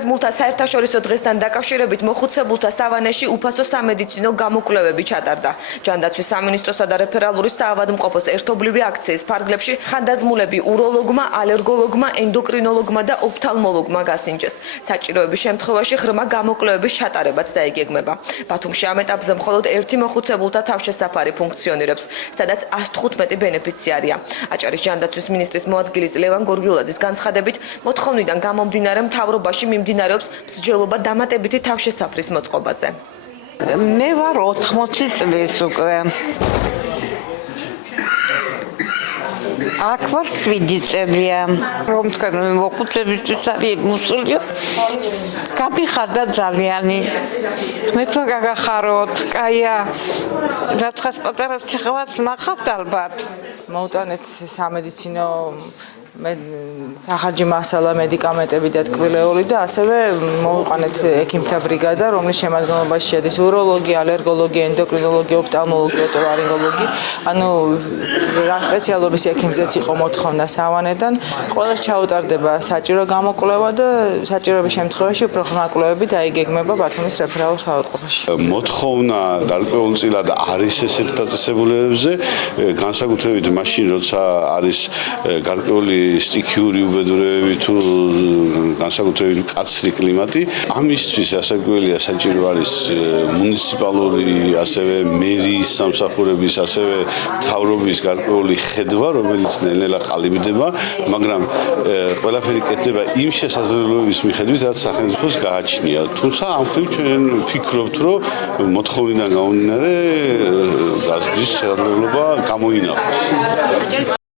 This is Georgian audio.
ხანდაზმულთა საერთაშორისო დღესთან დაკავშირებით მოხუცებულთა სავანეში უფასო სამედიცინო გამოკვლევები ჩატარდა. ჯანდაცვის სამინისტროსა და რეფერალური საავადმყოფოს ერთობლივი აქციის ფარგლებში ხანდაზმულები უროლოგმა, ალერგოლოგმა, ენდოკრინოლოგმა და ოფთალმოლოგმა გასინჯეს. საჭიროების შემთხვევაში ღრმა გამოკვლევების ჩატარებაც დაიგეგმება. ბათუმში ამ ეტაპზე მხოლოდ ერთი მოხუცებულთა თავშესაფარი ფუნქციონირებს, სადაც 115 ბენეფიციარია. აჭარის ჯანდაცვის მინისტრის მოადგილის ლევან გორგილაძის განცხადებით, მოთხოვნიდან გამომდინარე მთავრობაში მიმდინარეობს მსჯელობა დამატებითი თავშესაფრის მოწყობაზე. მე ვარ 80 წლის უკვე. აქ ვარ 7 წელია. რომ თქვენ მოხუცებისთვის არის მოსულიო. გამიხარდა ძალიანი. მეტყვა გაგახაროთ. კაია. რაცხას პატარა შეხვას ნახავთ ალბათ. მოუტანეთ სამედიცინო სახარჯი მასალა, მედიკამენტები და ტკბილეული და ასევე მოვიყვანეთ ექიმთა ბრიგადა, რომლის შემადგენლობაში შედის უროლოგი, ალერგოლოგი, ენდოკრინოლოგი, ოფთალმოლოგი, ოტოლარინგოლოგი. ანუ რა სპეციალობის ექიმზეც იყო მოთხოვნა სავანედან, ყველას ჩაუტარდება საჭირო გამოკვლევა და საჭიროების შემთხვევაში უფრო ღრმა კვლევები დაიგეგმება ბათუმის რეფერალურ საავადმყოფოში. მოთხოვნა გარკვეულწილად არის ესეთ დაწესებულებებზე, განსაკუთრებით მაშინ, როცა არის გარკვეული სტიქიური უბედურებები თუ განსაკუთრებით მკაცრი კლიმატი. ამისთვის ასაკველია საჭირო არის მუნიციპალური, ასევე მერიის სამსახურების, ასევე მთავრობის გარკვეული ხედვა, რომელიც ნელ-ნელა ყალიბდება, მაგრამ ყველაფერი კეთდება იმ შესაძლებლობების მიხედვით, რაც სახელმწიფოს გააჩნია. თუმცა ამ მხრივ ჩვენ ვფიქრობთ, რომ მოთხოვნიდან გამომდინარე გაზრდის შესაძლებლობა გამოინახოს.